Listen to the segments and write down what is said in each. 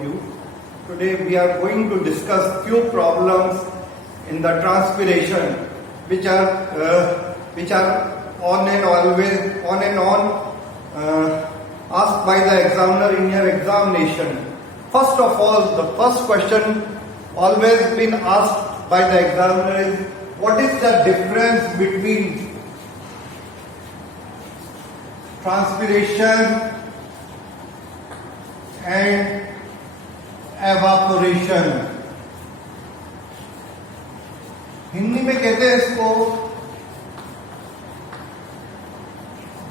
of you. Today we are going to discuss few problems in the transpiration which are on and on asked by the examiner in your examination. First of all, the first question always been asked by the examiner is, what is the difference between transpiration and evaporation? Hindi में कहते हैं इसको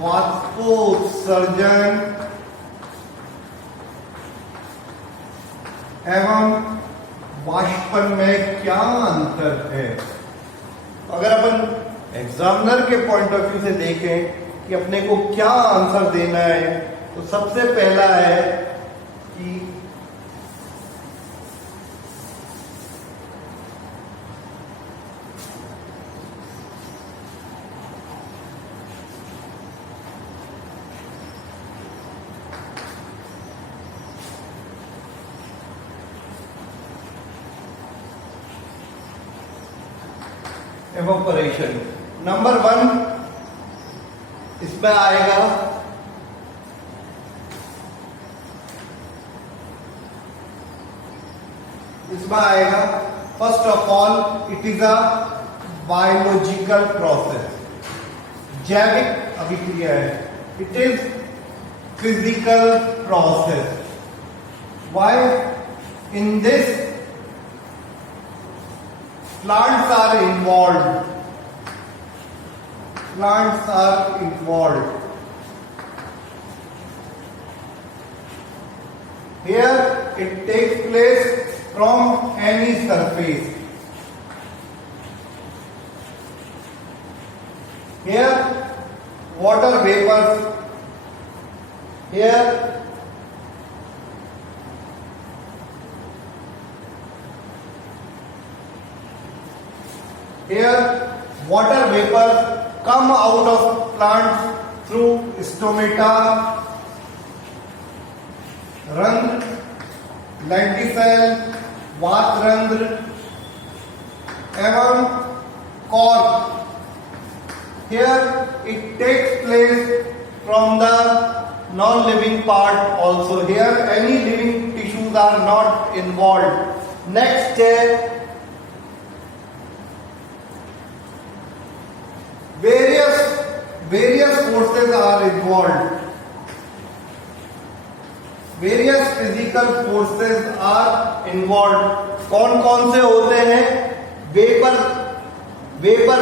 वाष्पोत्सर्जन एवं वाष्पन में क्या अंतर है। अगर अपन एग्जामिनर के पॉइंट ऑफ व्यू से देखें कि अपने को क्या आंसर देना है, तो सबसे पहला है कि एवोपरेशन नंबर 1 इसमें आएगा first of all it is a biological process, जैविक अभिक्रिया है। It is physical process. Why in this plants are involved. Here it takes place from any surface. Here water vapors. Here water vapors come out of plants through stomata, रंध्र, lenticel, वातरंध्र एवं cork. Here it takes place from the non-living part also. Here any living tissues are not involved. Next है various forces are involved. Various physical forces are involved. कौन कौन से होते हैं? Vapour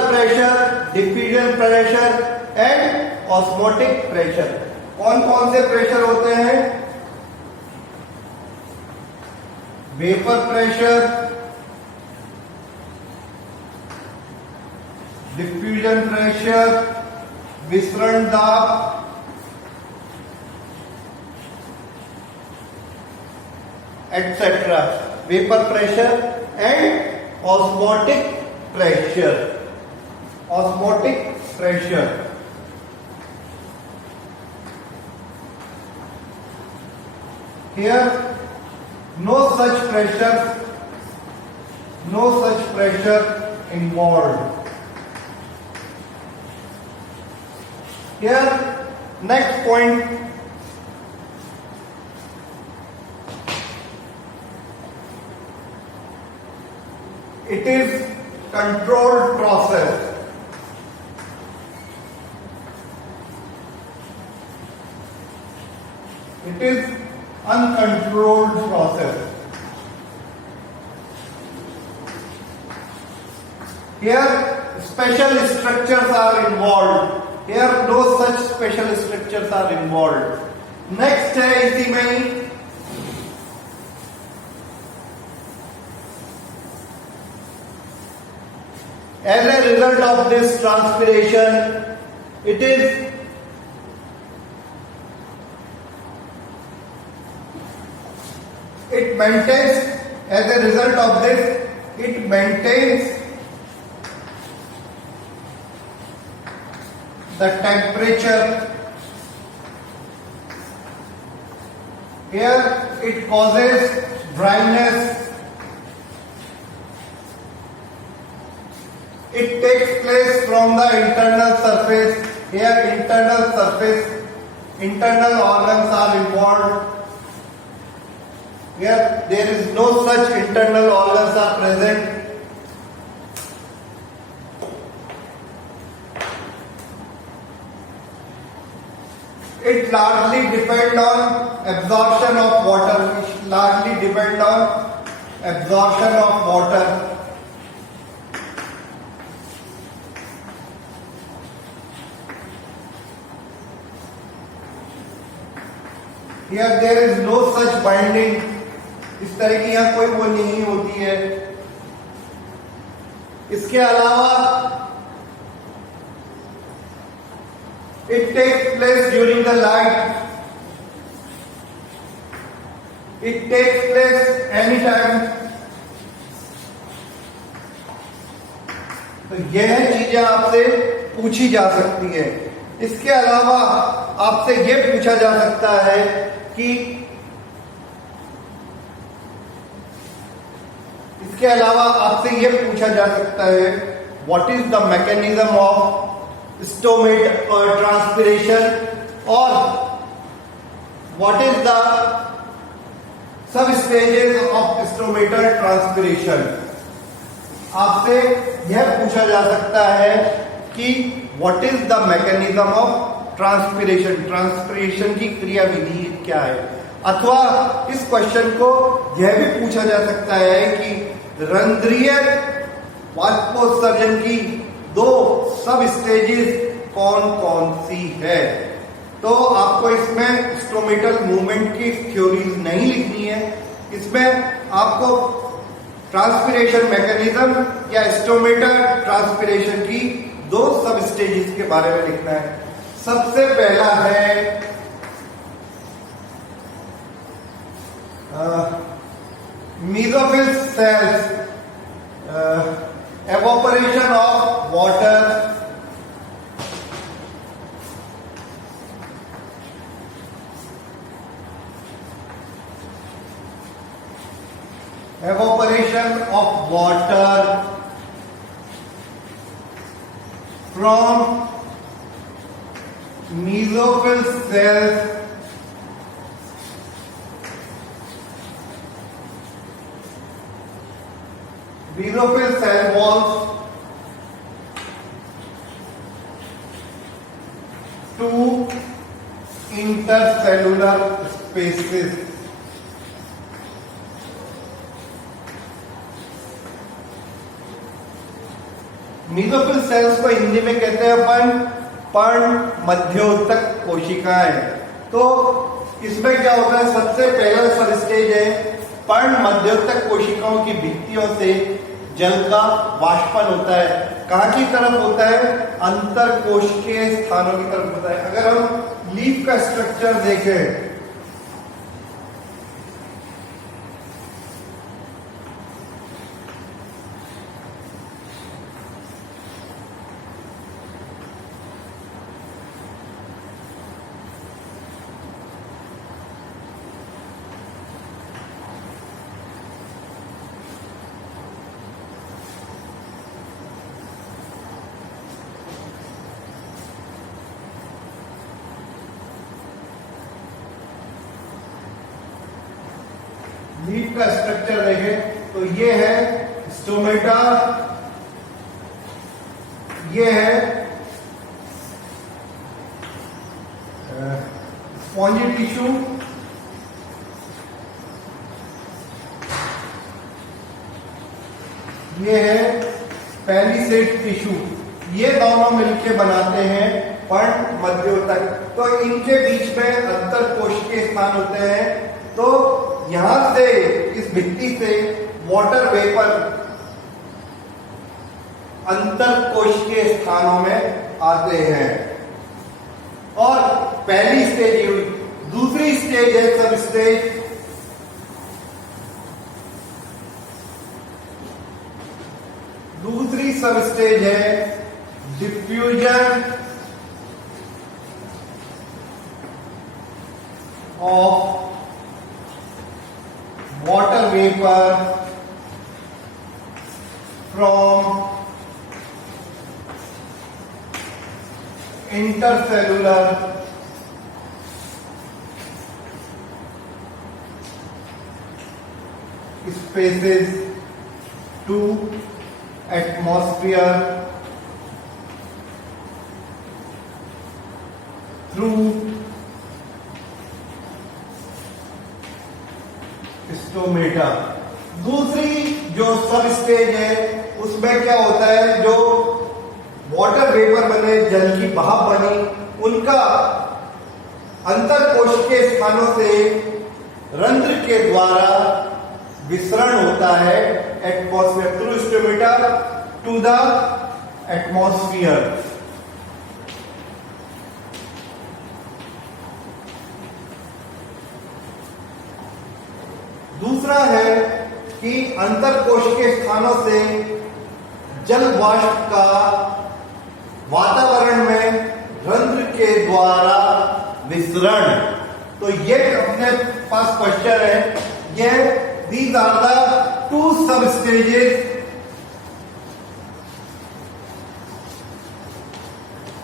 pressure, diffusion pressure and osmotic pressure. कौन कौन से pressure होते हैं? वेपर प्रेशर, डिफ्यूजन प्रेशर, विसरण दाब, etcetera. Vapour pressure and osmotic pressure. Here no such pressure involved. Here next point, it is controlled process. It is uncontrolled process. Here special structures are involved. Here no such special structures are involved. Next है इसी में ही as a result of this transpiration, it maintains, as a result of this, it maintains the temperature. Here it causes dryness. It takes place from the internal surface. Here internal organs are involved. Here there is no such internal organs are present. It largely depends on absorption of water. Here there is no such binding. इस तरह की यहाँ कोई वो नहीं होती है. इसके अलावा it takes place during the light. It takes place anytime. तो यह चीजें आपसे पूछी जा सकती है. इसके अलावा आपसे यह पूछा जा सकता है कि what is the mechanism of stomata transpiration, or what is the substages of stomatal transpiration. आपसे यह पूछा जा सकता है कि what is the mechanism of transpiration की क्रियाविधि क्या है. अथवा इस क्वेश्चन को यह भी पूछा जा सकता है कि रंध्रीय वाष्पोत्सर्जन की दो सब स्टेजेस कौन कौन सी है. तो आपको इसमें स्टोमेटल मूवमेंट की थ्योरीज नहीं लिखनी है. इसमें आपको ट्रांसपिरेशन मैकेनिज्म या स्टोमेटल ट्रांसपिरेशन की दो सब स्टेजेस के बारे में लिखना है. सबसे पहला है mesophyll cells, evaporation of water, from mesophyll cells mesophyll cell walls to intercellular spaces. Mesophyll cells को हिंदी में कहते हैं अपन पर्ण मध्योतक कोशिकाएं. तो इसमें क्या होता है, सबसे पहला सब स्टेज है पर्ण मध्योतक कोशिकाओं की भित्तियों से जल का वाष्पन होता है. कहाँ की तरफ होता है, अंतर कोशिकीय स्थानों की तरफ होता है. अगर हम लीफ का स्ट्रक्चर देखें, लीफ का स्ट्रक्चर देखें तो ये है स्टोमेटा, ये है स्पॉन्जी टिश्यू, ये है पैलिसेड टिश्यू. ये दोनों मिलके बनाते हैं पर्ण मध्योतक. तो इनके बीच में अंतर कोशिकीय स्थान होते हैं. तो यहां से इस भित्ति से वाटर वेपर अंतर कोशिकीय स्थानों में आते हैं. और पहली स्टेज हुई. दूसरी स्टेज है सब स्टेज. दूसरी सब स्टेज है diffusion of water vapor from intercellular spaces to atmosphere through stomata. दूसरी जो सब स्टेज है उसमें क्या होता है, जो वाटर वेपर बने, जल की भाप बनी, उनका अंतरकोशिकीय स्थानों से रंध्र के द्वारा विसरण होता है atmosphere through stomata to the atmosphere. दूसरा है कि अंतरकोशिकीय स्थानों से जल वाष्प का वातावरण में रंध्र के द्वारा विसरण। तो ये अपने पास क्वेश्चन है, ये these are the two sub stages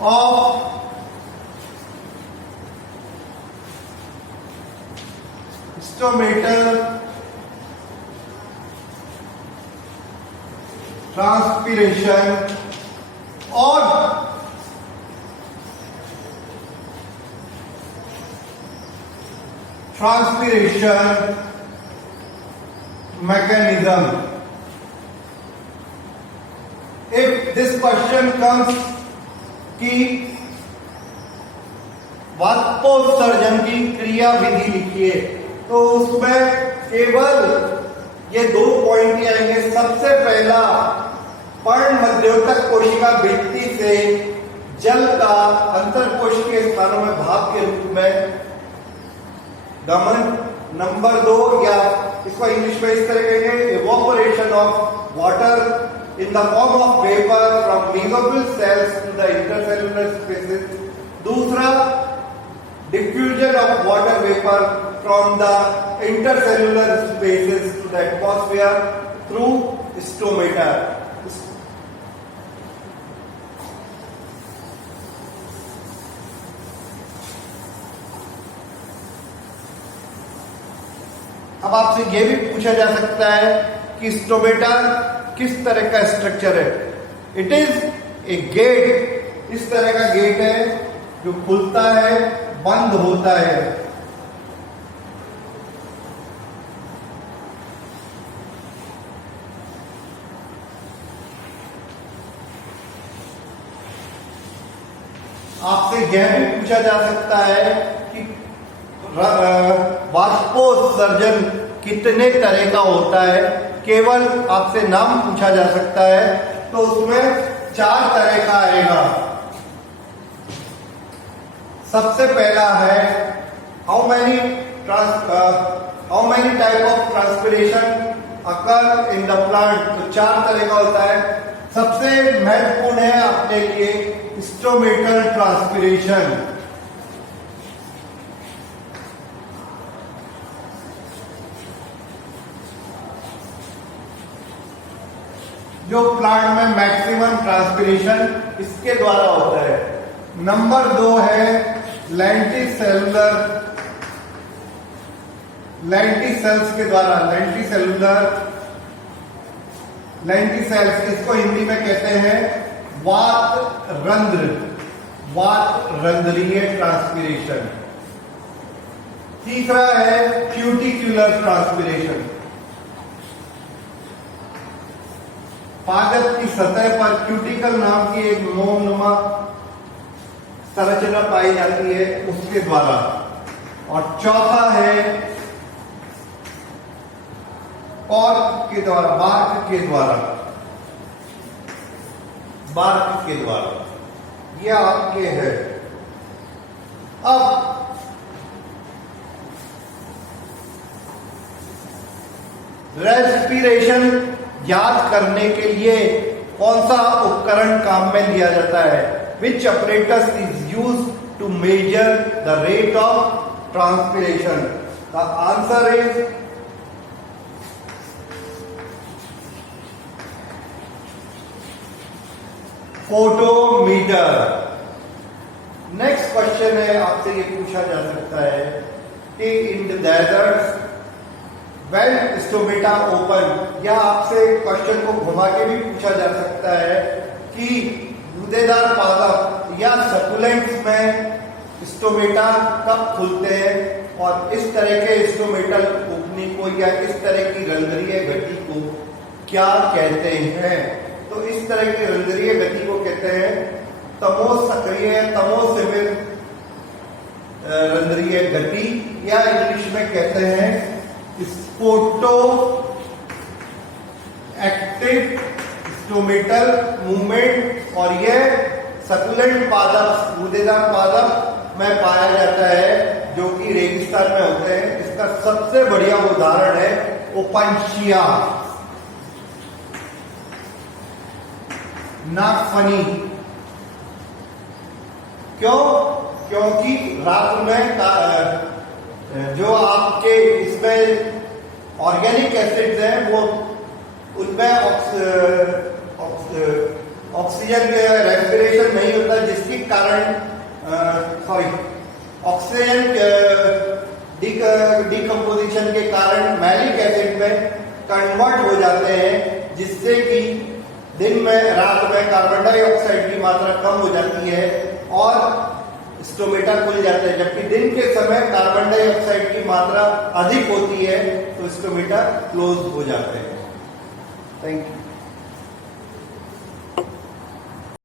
of stomatal transpiration और transpiration mechanism. If this question comes कि वाष्पोत्सर्जन की क्रिया विधि लिखिए, तो उसमें केवल ये दो पॉइंट ही आएंगे। सबसे पहला, पर्ण मध्योतक कोशिका भित्ति से जल का अंतरकोशिकीय स्थानों में भाप के रूप में गमन। नंबर 2, या इसको इंग्लिश में इस तरह कहेंगे, evaporation of water in the form of vapour from mesophyll cells to the intercellular spaces. दूसरा, diffusion of water vapour from the intercellular spaces to the atmosphere through stomata. अब आपसे यह भी पूछा जा सकता है कि स्टोमेटा किस तरह का स्ट्रक्चर है। इट इज ए गेट, इस तरह का गेट है जो खुलता है, बंद होता है। आपसे यह भी पूछा जा सकता है कि वाष्पोत्सर्जन कितने तरह का होता है। केवल आपसे नाम पूछा जा सकता है, तो उसमें 4 तरह का आएगा। सबसे पहला है how many type of transpiration occur in the plant. तो 4 तरह का होता है। सबसे महत्वपूर्ण है अपने लिए स्टोमेटल ट्रांसपिरेशन। जो प्लांट में मैक्सिमम ट्रांसपिरेशन इसके द्वारा होता है। नंबर 2 है लेंटिसेल्स के द्वारा। लेंटिसेल्स इसको हिंदी में कहते हैं वातरंध्रीय ट्रांसपिरेशन। तीसरा है क्यूटिक्युलर ट्रांसपिरेशन। पादप की सतह पर क्यूटिकल नाम की एक मोमनुमा संरचना पाई जाती है, उसके द्वारा। और चौथा है कॉर्क के द्वारा, बार्क के द्वारा। ये आपके है। अब रेस्पिरेशन याद करने के लिए कौन सा उपकरण काम में लिया जाता है? Which apparatus is used to measure the rate of transpiration? The answer is photometer. Next question है, आपसे ये पूछा जा सकता है कि in the desert when stomata open, या आपसे क्वेश्चन को घुमा के भी पूछा जा सकता है कि गूदेदार पादप या सकुलेंट्स में स्टोमेटा कब खुलते हैं, और इस तरह के स्टोमेटल ओपनिंग को या इस तरह की रंध्रीय गति को क्या कहते हैं। तो इस तरह की रंध्रीय गति को कहते हैं तमोसक्रिय तमोसिमिर रंध्रीय गति, या इंग्लिश में कहते हैं फोटो एक्टिव स्टोमेटल मूवमेंट। और यह सकुलेंट पादप, गूदेदार पादप में पाया जाता है जो कि रेगिस्तान में होते हैं। इसका सबसे बढ़िया उदाहरण है ओपनशिया, नागफनी। क्यों? क्योंकि रात में जो आपके इसमें ऑर्गेनिक एसिड्स हैं वो उनमें ऑक्सीजन का रेस्पिरेशन नहीं होता, जिसके कारण ऑक्सीजन डिकम्पोजिशन के कारण मैलिक एसिड में कन्वर्ट हो जाते हैं, जिससे कि दिन में रात में कार्बन डाइऑक्साइड की मात्रा कम हो जाती है और स्टोमेटा खुल जाते हैं। जबकि दिन के समय कार्बन डाइऑक्साइड की मात्रा अधिक होती है तो स्टोमेटा क्लोज हो जाते हैं। Thank you.